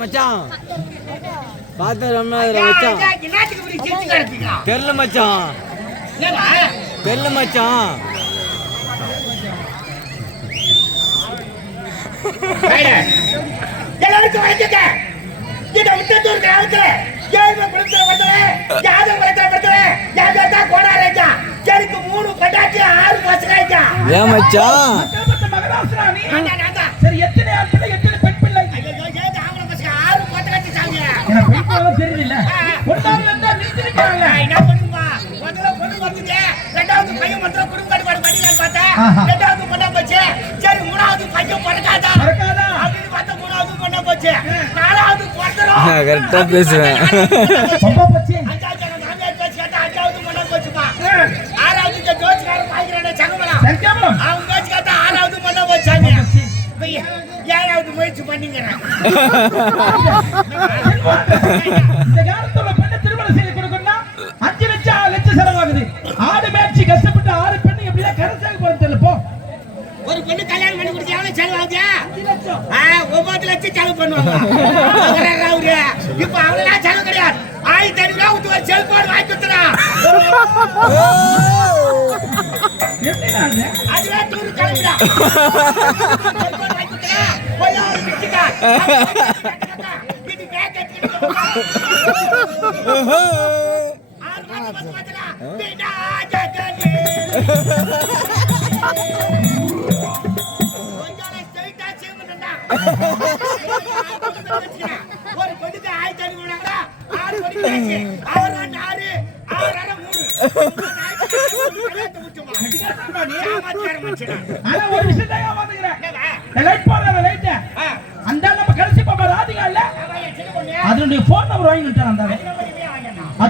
மச்சான் பார்த்து ரொம்ப மச்சான்? தெரியல மச்சான்? தெரியல மச்சான். எல்லாருக்கும் வணக்கங்க. இந்த உத்தத்தூர் கிராமத்துல ஏழ்மை குடும்பத்துல பிறந்தவன், யாதவ குலத்துல பிறந்தவன், என் பேர் தான் கோடாராஜா. எனக்கு மூணு பொண்டாட்டி, ஆறு பசங்க ஐயா. ஏன் மச்சான் என்ன பண்ணுமா? முதல்ல பொண்ணு வந்துச்சு, ரெண்டாவது பையன் மட்டும் குடும்ப பண்ணிடலான்னு பார்த்தேன். ரெண்டாவது பொண்ணா போச்சு. சரி, மூணாவது பையன் பிறக்காதா? அப்படின்னு பார்த்தா மூணாவது பொண்ணா போச்சு. நாலாவது கரெக்டா பேசுவேன் ஏழாவது முயற்சி பண்ணிங்கிறேன். இந்த காலத்துல பெண்ணை திருமணம் செய்து கொடுக்கணும்னா அஞ்சு லட்சம் ஆறு லட்சம் செலவாகுது ஆடு மேய்ச்சி கஷ்டப்பட்டு ஆறு பெண்ணு போறது தெரியல போ ஒரு பொண்ணு கல்யாணம் பண்ணி கொடுத்து எவ்வளவு செலவாகுது? ஒன்பது லட்சம் செலவு பண்ணுவாங்க. இப்ப அவ்வளவுதான் செலவு கிடையாது ஆயிரத்தி ஐநூறு ரூபா விட்டு ஒரு செல்போன் வாங்கி கொடுத்துறான்? அதுவே டூரு கிளம்பிடா ஒரு பொண்ணுக்கு ஆயிரத்தி ஐநூறு ஆறு பொண்ணுக்கு ஆறு ஆறு, ஆறு மூணு. ஒரு விஷயம் அதனுடைய போன் நம்பர் வாங்கி விட்டான் அந்த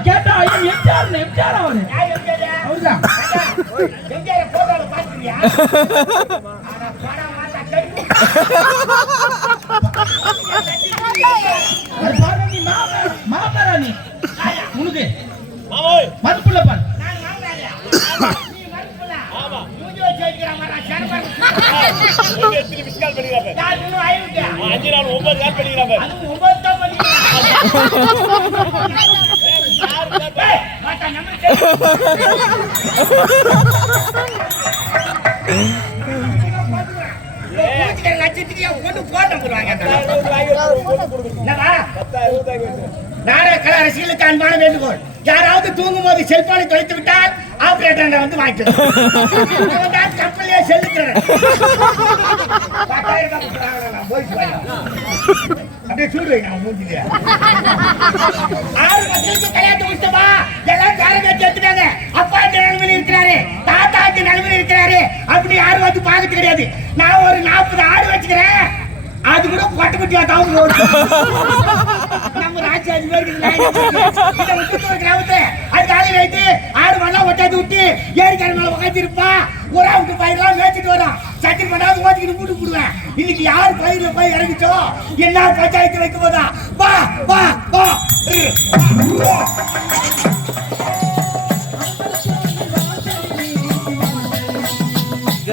கேட்டா ஐயோ எம்ஜிஆர் எம்ஜிஆர் அவரு? அவருதான் மாமராணி உனக்கு மாமோய். மறுப்புள்ள பாரு நான் மாமனாரியா? நீ மறுப்புல? மூஞ்சி வச்சு வைக்கிற மாதிரி நான் சரமா இருக்கேன். நான் இன்னும் ஐநூறு. அதுவும் ஒன்பது தான் பண்ணிக்கிறேன். நாடக கலை ரசிகர்களுக்கு அன்பான வேண்டுகோள் யாராவது தூங்கும் போது செல்போனை தொலைத்து விட்டால் ஆபரேட்டர் வந்து வாங்கிக்கலாம் கப்பலையே செல்லுக்கிறேன் அப்படியே சொல்றேன் நான் மூஞ்சிலே. ஆறு வருஷத்துக்கு கல்யாணத்தை முடிச்சிட்டோமா? எல்லாம் பேரம் பேசி எடுத்துட்டாங்க. அப்பா இந்த நிலைமையில இருக்கிறாரு தாத்தா இந்த நிலைமையில இருக்கிறாரு அப்படி யாரும் வந்து பார்க்கறது கிடையாது நான் ஒரு நாற்பது ஆடு வச்சுக்கிறேன் அது கூட கொட்டை குட்டியா தான் நம்ம ராஜாஜி பேருக்கு கிராமத்துல அது வைத்து ஆடு மண்ணா ஒட்டாந்து விட்டு ஏரிக்கார மேல உக்காந்துருப்பா உரா ஒரு விட்டு பயிரெல்லாம் மேய்ச்சிட்டு வரான். சட்டி பண்ணாவது ஓட்டிக்கிட்டு மூட்டு போடுவேன். இன்னைக்கு யார் பயிரில் போய் இறங்கிச்சோ? என்ன பஞ்சாயத்து வைக்கும் போதா? வா வா வா.